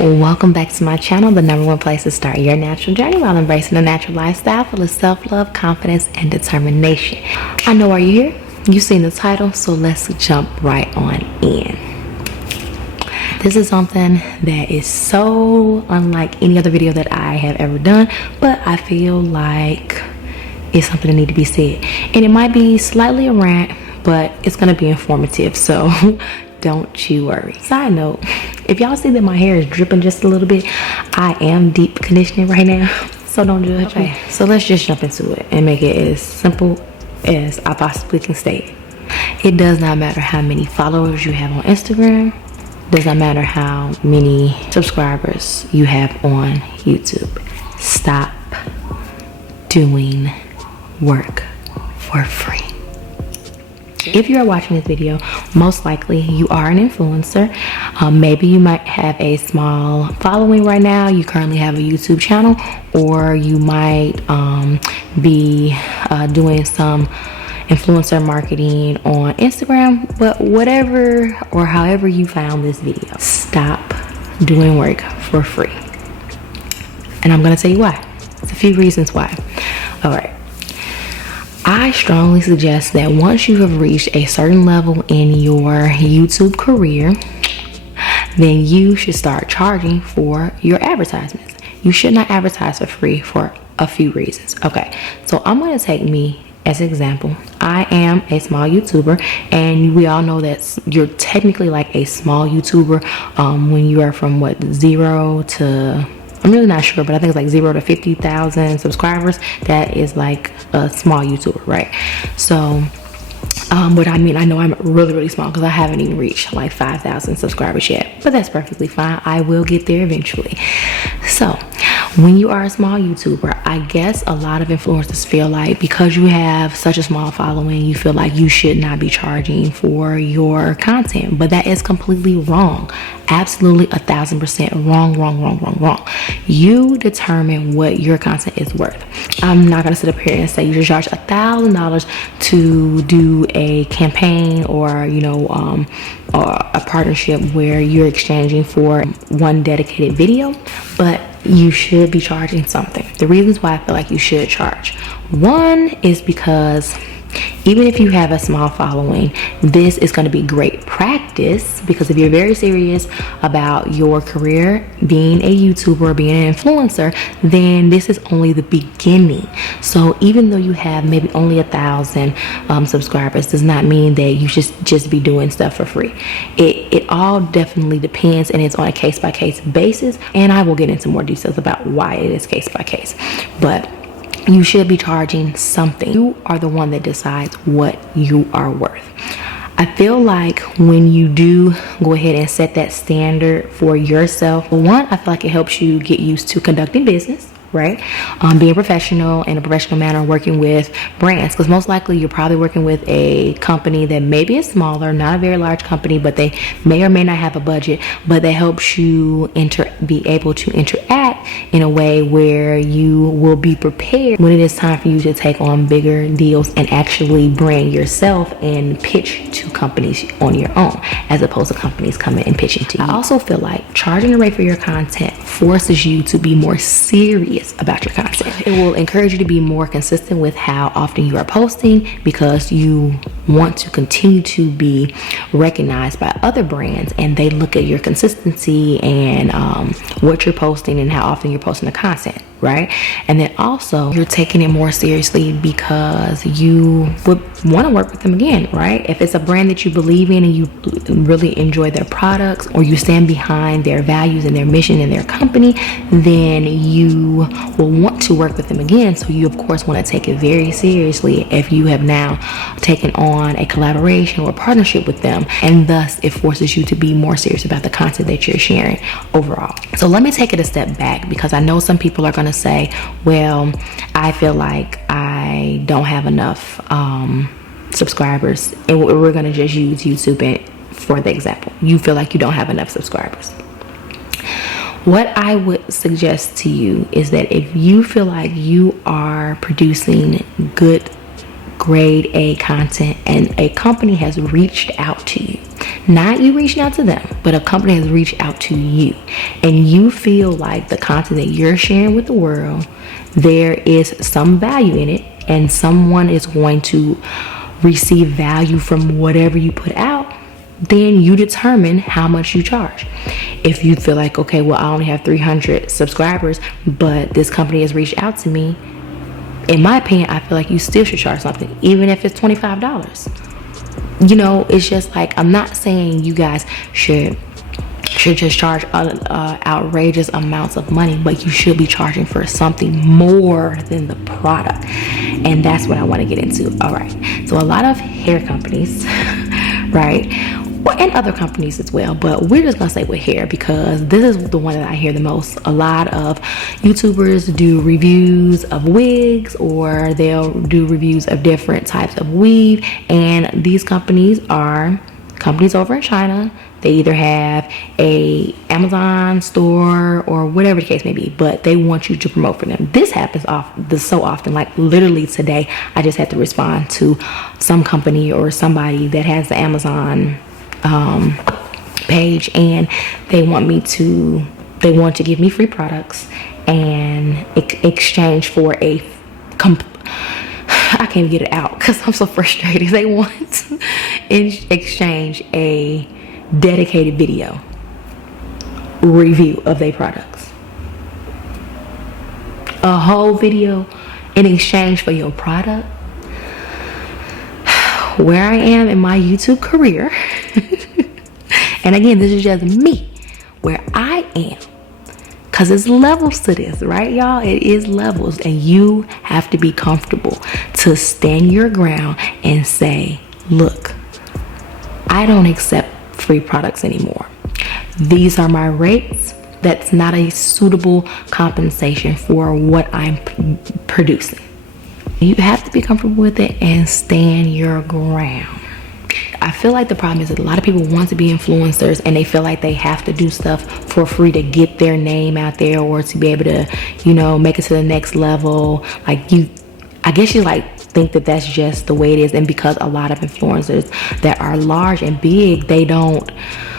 Welcome back to my channel, the #1 place to start your natural journey while embracing a natural lifestyle full of self-love, confidence, and determination. I know why you're here. You've seen the title, so let's jump right on in. This is something that is so unlike any other video that I have ever done, but I feel like it's something that needs to be said. And it might be slightly a rant, but it's going to be informative, so don't you worry. Side note, if y'all see that my hair is dripping just a little bit, I am deep conditioning right now, so don't judge me. So let's just jump into it and make it as simple as I possibly can state. It does not matter how many followers you have on Instagram. Does not matter how many subscribers you have on YouTube. Stop doing work for free. If you are watching this video, most likely you are an influencer. Maybe you might have a small following right now. You currently have a YouTube channel, or you might be doing some influencer marketing on Instagram. But whatever or however you found this video, stop doing work for free. And I'm gonna tell you why. It's a few reasons why. All right. I strongly suggest that once you have reached a certain level in your YouTube career, then you should start charging for your advertisements. You should not advertise for free for a few reasons. Okay, so I'm going to take me as an example. I am a small YouTuber, and we all know that you're technically like a small YouTuber when you are from what, 0 to, I'm really not sure, but I think it's like 0 to 50,000 subscribers. That is like a small YouTuber, right? So what I mean, I know I'm really small because I haven't even reached like 5,000 subscribers yet, but that's perfectly fine. I will get there eventually. So when you are a small YouTuber, I guess a lot of influencers feel like because you have such a small following, you feel like you should not be charging for your content, but that is completely wrong. Absolutely 1,000% wrong. You determine what your content is worth. I'm not gonna sit up here and say you should charge $1,000 to do a campaign or or a partnership where you're exchanging for one dedicated video, but you should be charging something. The reasons why I feel like you should charge. One is because even if you have a small following, this is going to be great practice, because if you're very serious about your career being a YouTuber, being an influencer, then this is only the beginning. So even though you have maybe only 1,000 subscribers, does not mean that you should just be doing stuff for free. It all definitely depends, and it's on a case-by-case basis, and I will get into more details about why it is case-by-case. But you should be charging something. You are the one that decides what you are worth. I feel like when you do go ahead and set that standard for yourself, one, I feel like it helps you get used to conducting business, right? Being professional in a professional manner, working with brands, because most likely you're probably working with a company that maybe is smaller, not a very large company, but they may or may not have a budget, but that helps you be able to interact in a way where you will be prepared when it is time for you to take on bigger deals and actually brand yourself and pitch to companies on your own, as opposed to companies coming and pitching to you. I also feel like charging a rate for your content forces you to be more serious about your content. It will encourage you to be more consistent with how often you are posting, because you want to continue to be recognized by other brands, and they look at your consistency and what you're posting and how often you're posting the content, right? And then also you're taking it more seriously because you would want to work with them again, right? If it's a brand that you believe in and you really enjoy their products, or you stand behind their values and their mission and their company, then you will want to work with them again. So you of course want to take it very seriously if you have now taken on a collaboration or a partnership with them, and thus it forces you to be more serious about the content that you're sharing overall. So let me take it a step back, because I know some people are going to say, well, I feel like I don't have enough subscribers, and we're going to just use YouTube for the example. You feel like you don't have enough subscribers. What I would suggest to you is that if you feel like you are producing good grade A content and a company has reached out to you, not you reaching out to them, but a company has reached out to you, and you feel like the content that you're sharing with the world, there is some value in it, and someone is going to receive value from whatever you put out, then you determine how much you charge. If you feel like, okay, well, I only have 300 subscribers, but this company has reached out to me, in my opinion, I feel like you still should charge something, even if it's $25. You know, it's just like, I'm not saying you guys should just charge outrageous amounts of money, but you should be charging for something more than the product. And that's what I want to get into. All right. So a lot of hair companies, right? Well, and other companies as well, but we're just gonna say with hair because this is the one that I hear the most. A lot of YouTubers do reviews of wigs, or they'll do reviews of different types of weave, and these companies are companies over in China. They either have a Amazon store or whatever the case may be, but they want you to promote for them. This happens so often. Like literally today, I just had to respond to some company or somebody that has the Amazon page, and they want to give me free products and exchange for I can't get it out because I'm so frustrated. They want to exchange a dedicated video review of their products, a whole video in exchange for your product. Where I am in my YouTube career, and again, this is just me, where I am, because it's levels to this, right, y'all? It is levels, and you have to be comfortable to stand your ground and say, look, I don't accept free products anymore. These are my rates. That's not a suitable compensation for what I'm producing. You have to be comfortable with it and stand your ground. I feel like the problem is that a lot of people want to be influencers and they feel like they have to do stuff for free to get their name out there or to be able to, you know, make it to the next level. I guess you think that that's just the way it is. And because a lot of influencers that are large and big, they don't,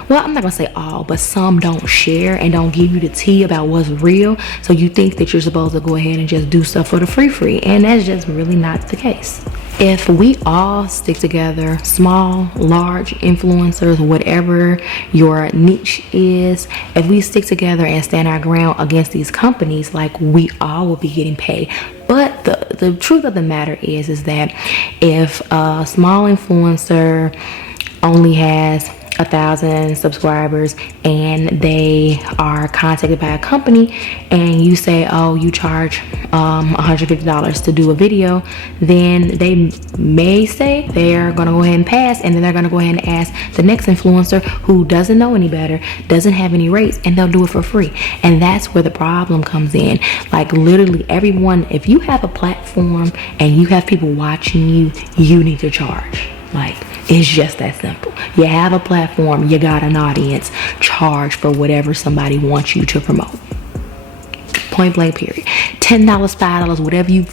well, I'm not gonna say all, but some don't share and don't give you the tea about what's real. So you think that you're supposed to go ahead and just do stuff for the free, and that's just really not the case. If we all stick together, small, large influencers, whatever your niche is, if we stick together and stand our ground against these companies, like, we all will be getting paid. But the truth of the matter is that if a small influencer only has 1,000 subscribers and they are contacted by a company and you say, oh, you charge $150 to do a video, then they may say they're gonna go ahead and pass, and then they're gonna go ahead and ask the next influencer who doesn't know any better, doesn't have any rates, and they'll do it for free. And that's where the problem comes in. Like, literally everyone, if you have a platform and you have people watching you, you need to charge. Like, it's just that simple. You have a platform, you got an audience, charge for whatever somebody wants you to promote. Point blank, period. $10, $5,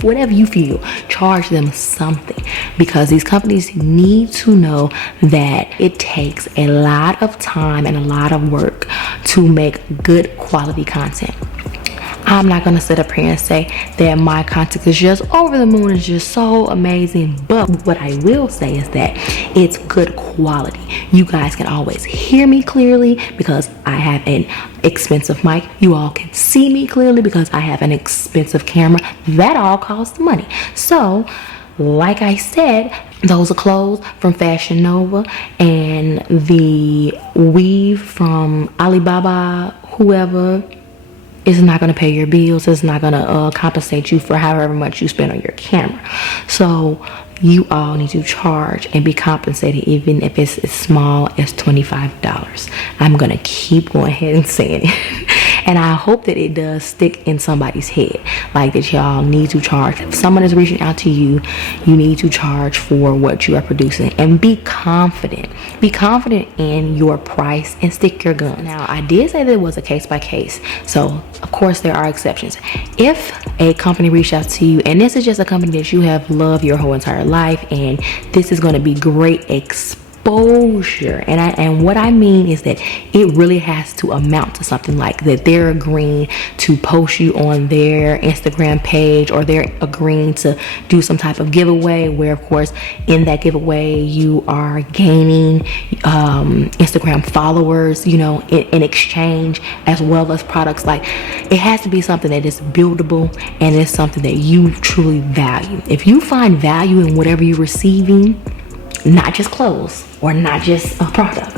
whatever you feel, charge them something, because these companies need to know that it takes a lot of time and a lot of work to make good quality content. I'm not going to sit up here and say that my content is just over the moon, is just so amazing. But what I will say is that it's good quality. You guys can always hear me clearly because I have an expensive mic. You all can see me clearly because I have an expensive camera. That all costs money. So, like I said, those are clothes from Fashion Nova and the weave from Alibaba, whoever. It's not going to pay your bills. It's not going to compensate you for however much you spend on your camera. So you all need to charge and be compensated, even if it's as small as $25. I'm going to keep going ahead and saying it. And I hope that it does stick in somebody's head, like that y'all need to charge. If someone is reaching out to you, you need to charge for what you are producing, and be confident. Be confident in your price and stick your gun. Now, I did say that it was a case by case. So, of course, there are exceptions. If a company reached out to you, and this is just a company that you have loved your whole entire life, and this is going to be great exposure. And what I mean is that it really has to amount to something, like that they're agreeing to post you on their Instagram page, or they're agreeing to do some type of giveaway, where of course in that giveaway you are gaining Instagram followers, in exchange, as well as products. Like, it has to be something that is buildable, and it's something that you truly value. If you find value in whatever you're receiving, not just clothes or not just a product,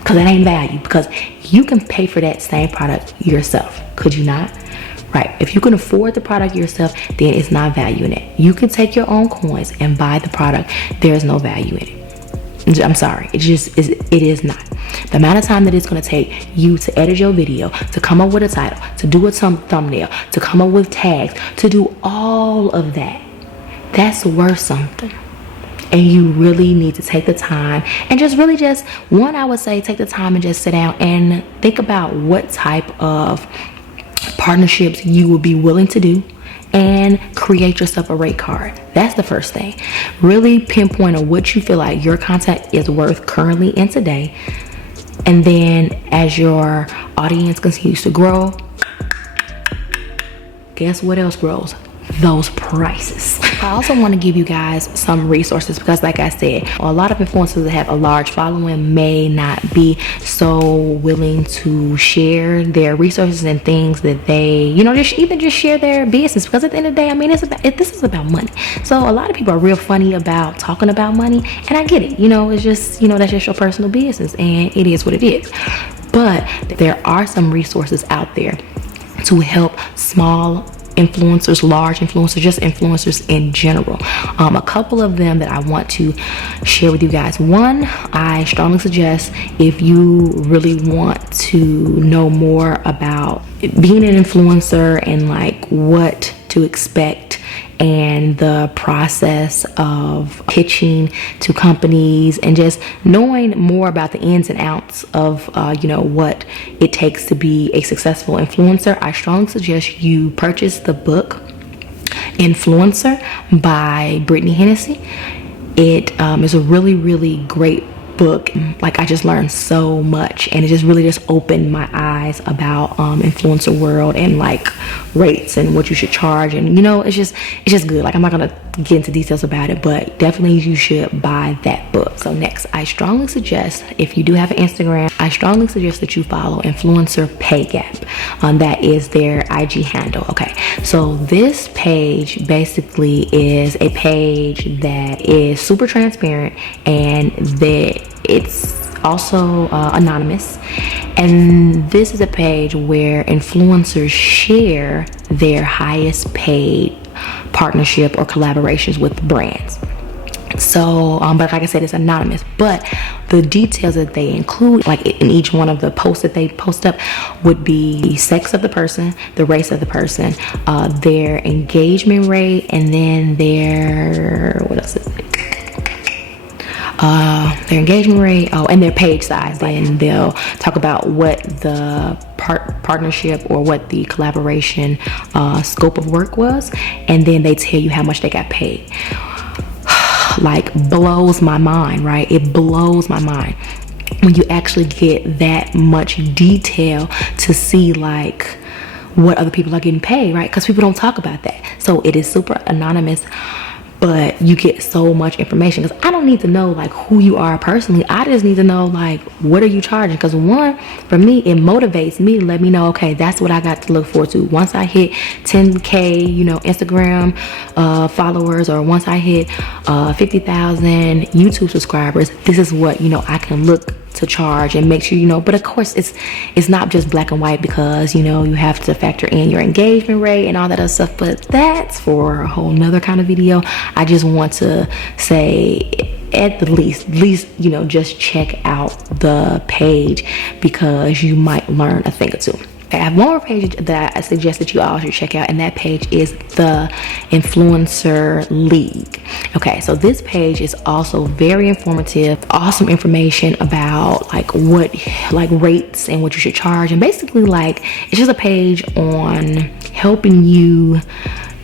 because that ain't value, because you can pay for that same product yourself. Could you not? Right. If you can afford the product yourself, then it's not value in it. You can take your own coins and buy the product. There's no value in it. I'm sorry. It is not. The amount of time that it's going to take you to edit your video, to come up with a title, to do a thumbnail, to come up with tags, to do all of that, that's worth something. And you really need to take the time and I would say take the time and just sit down and think about what type of partnerships you would be willing to do, and create yourself a rate card. That's the first thing. Really pinpoint on what you feel like your content is worth currently and today. And then as your audience continues to grow, guess what else grows? Those prices. I also want to give you guys some resources, because like I said, a lot of influencers that have a large following may not be so willing to share their resources and things that they, just share their business, because at the end of the day, I mean, this is about money. So a lot of people are real funny about talking about money, and I get it. It's just, that's just your personal business, and it is what it is. But there are some resources out there to help small influencers, large influencers, just influencers in general. A couple of them that I want to share with you guys. One, I strongly suggest, if you really want to know more about being an influencer and like what to expect, and the process of pitching to companies, and just knowing more about the ins and outs of what it takes to be a successful influencer, I strongly suggest you purchase the book Influencer by Brittany Hennessy. It is a really, really great book. Like, I just learned so much, and it just opened my eyes about influencer world, and like rates and what you should charge, and it's just good. Like, I'm not gonna get into details about it, but definitely you should buy that book. So next, I strongly suggest, if you do have an Instagram, I strongly suggest that you follow Influencer Pay Gap. That is their IG handle. Okay, so this page basically is a page that is super transparent, and that it's also anonymous, and this is a page where influencers share their highest paid partnership or collaborations with brands. So but like I said, it's anonymous, but the details that they include, like in each one of the posts that they post up, would be the sex of the person, the race of the person, their engagement rate, and then their engagement rate, and their page size. And they'll talk about what the partnership or what the collaboration scope of work was, and then they tell you how much they got paid. Like, blows my mind, right? It blows my mind when you actually get that much detail to see like what other people are getting paid, right? Because people don't talk about that. So it is super anonymous, but you get so much information, because I don't need to know like who you are personally. I just need to know like, what are you charging? Because one, for me, it motivates me to let me know, okay, that's what I got to look forward to. Once I hit 10K, Instagram followers, or once I hit 50,000 YouTube subscribers, this is what, I can look to charge and make sure, but of course it's not just black and white, because you have to factor in your engagement rate and all that other stuff, but that's for a whole nother kind of video. I just want to say, at the least, just check out the page, because you might learn a thing or two. I have one more page that I suggest that you all should check out, and that page is the Influencer League. Okay, so this page is also very informative, awesome information about like what like rates and what you should charge, and basically like it's just a page on helping you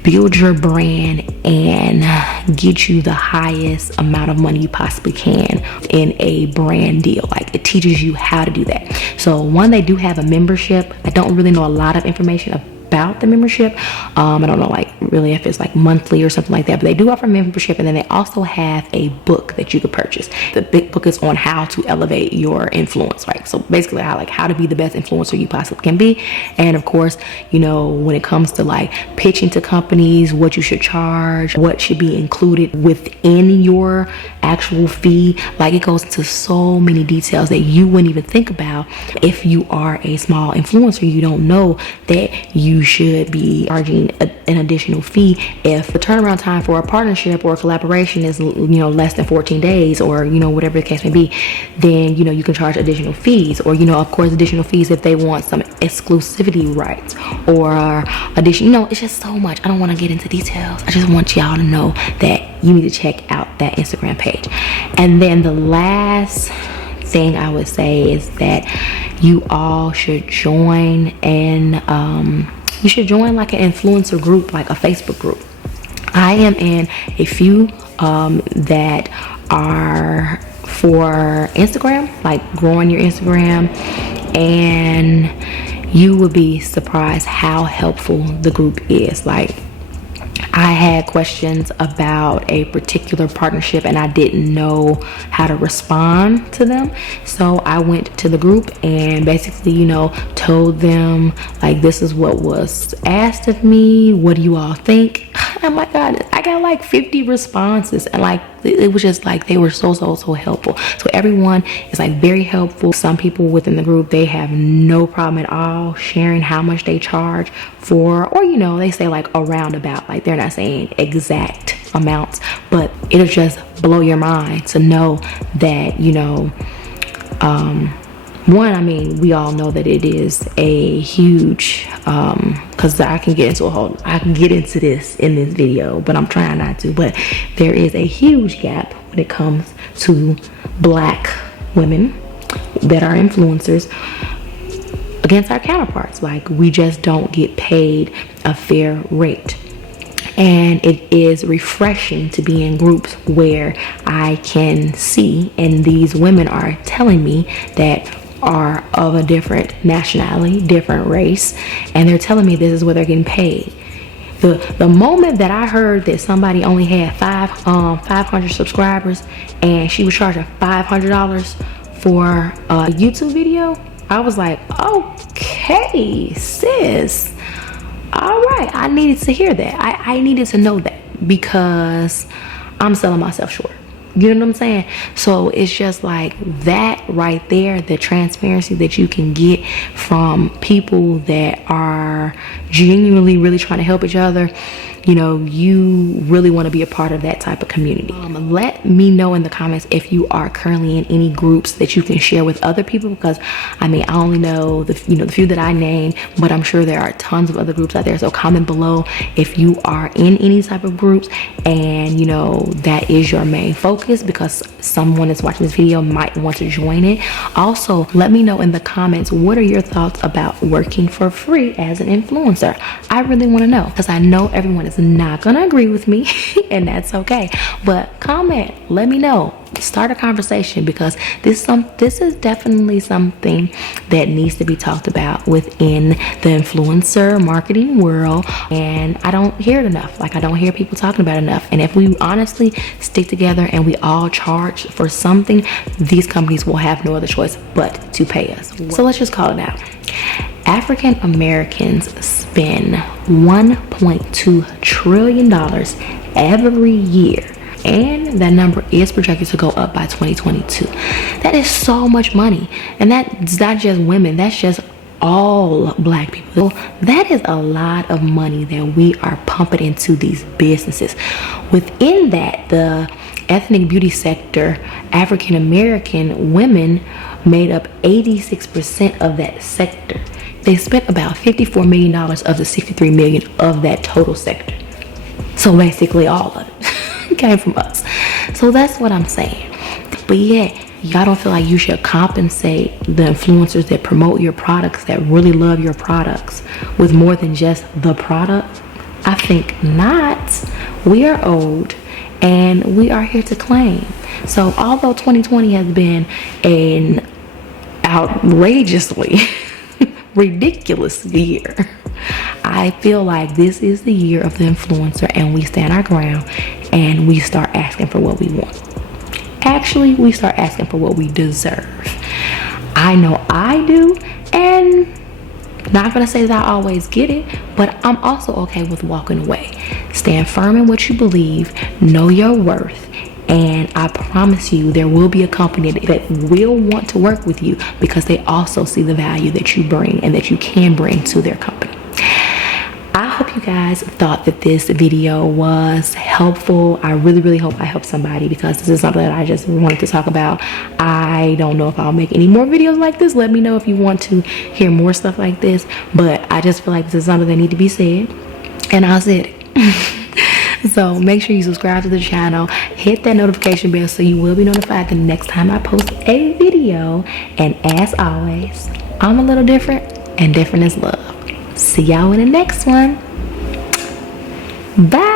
build your brand and get you the highest amount of money you possibly can in a brand deal. Like it teaches you how to do that. So one, they do have a membership. I don't really know a lot of information about the membership. I don't know like really if it's like monthly or something like that, but they do offer membership, and then they also have a book that you could purchase. The big book is on how to elevate your influence, right? So basically how to be the best influencer you possibly can be. And of course, you know, when it comes to like pitching to companies, what you should charge, what should be included within your actual fee, like it goes into so many details that you wouldn't even think about if you are a small influencer. You don't know that you should be charging an additional fee if the turnaround time for a partnership or a collaboration is, you know, less than 14 days or, you know, whatever the case may be. Then, you know, you can charge additional fees, or, you know, of course, additional fees if they want some exclusivity rights or addition. You know, it's just so much. I don't want to get into details. I just want y'all to know that you need to check out that Instagram page. And then the last thing I would say is that you all should join you should join like an influencer group, like a Facebook group. I am in a few that are for Instagram, like growing your Instagram, and you would be surprised how helpful the group is. Like I had questions about a particular partnership and I didn't know how to respond to them. So I went to the group and basically, you know, told them like, this is what was asked of me. What do you all think? Oh my God, I got like 50 responses, and like it was just like they were so helpful. So everyone is like very helpful. Some people within the group, they have no problem at all sharing how much they charge for, or you know, they say like a roundabout, like they're not saying exact amounts, but it'll just blow your mind to know that, you know, one, I mean, we all know that it is a huge, because I can get into this in this video, but I'm trying not to, but there is a huge gap when it comes to Black women that are influencers against our counterparts. Like we just don't get paid a fair rate. And it is refreshing to be in groups where I can see, and these women are telling me that are of a different nationality, different race, and they're telling me this is what they're getting paid. The moment that I heard that somebody only had 500 subscribers and she was charging $500 for a YouTube video, I was like, okay, sis, all right. I needed to hear that. I needed to know that, because I'm selling myself short. You know what I'm saying? So it's just like that right there, the transparency that you can get from people that are genuinely really trying to help each other. You know, you really want to be a part of that type of community. Let me know in the comments if you are currently in any groups that you can share with other people, because I mean, I only know the few that I named, but I'm sure there are tons of other groups out there. So comment below if you are in any type of groups and you know that is your main focus, because someone that's watching this video might want to join it. Also, let me know in the comments, what are your thoughts about working for free as an influencer? I really want to know, because I know everyone is not gonna agree with me and that's okay, but comment, let me know, start a conversation, because this is definitely something that needs to be talked about within the influencer marketing world, and I don't hear it enough. Like I don't hear people talking about it enough. And if we honestly stick together and we all charge for something, these companies will have no other choice but to pay us. So let's just call it out. African Americans spend $1.2 trillion every year, and that number is projected to go up by 2022. That is so much money, and that's not just women, that's just all Black people. So that is a lot of money that we are pumping into these businesses. Within that, the ethnic beauty sector, African American women made up 86% of that sector. They spent about $54 million of the $63 million of that total sector. So basically all of it came from us. So that's what I'm saying. But yeah, y'all don't feel like you should compensate the influencers that promote your products, that really love your products, with more than just the product? I think not. We are old and we are here to claim. So although 2020 has been an outrageously ridiculous year, I feel like this is the year of the influencer, and we stand our ground and we start asking for what we want. Actually, we start asking for what we deserve. I know I do, and not gonna say that I always get it, but I'm also okay with walking away. Stand firm in what you believe, know your worth, and I promise you there will be a company that will want to work with you because they also see the value that you bring and that you can bring to their company. I hope you guys thought that this video was helpful. I really hope I helped somebody, because this is something that I just wanted to talk about. I don't know if I'll make any more videos like this. Let me know if you want to hear more stuff like this, but I just feel like this is something that needs to be said, and I said it. So make sure you subscribe to the channel, hit that notification bell so you will be notified the next time I post a video. And as always, I'm a little different, and different is love. See y'all in the next one. Bye.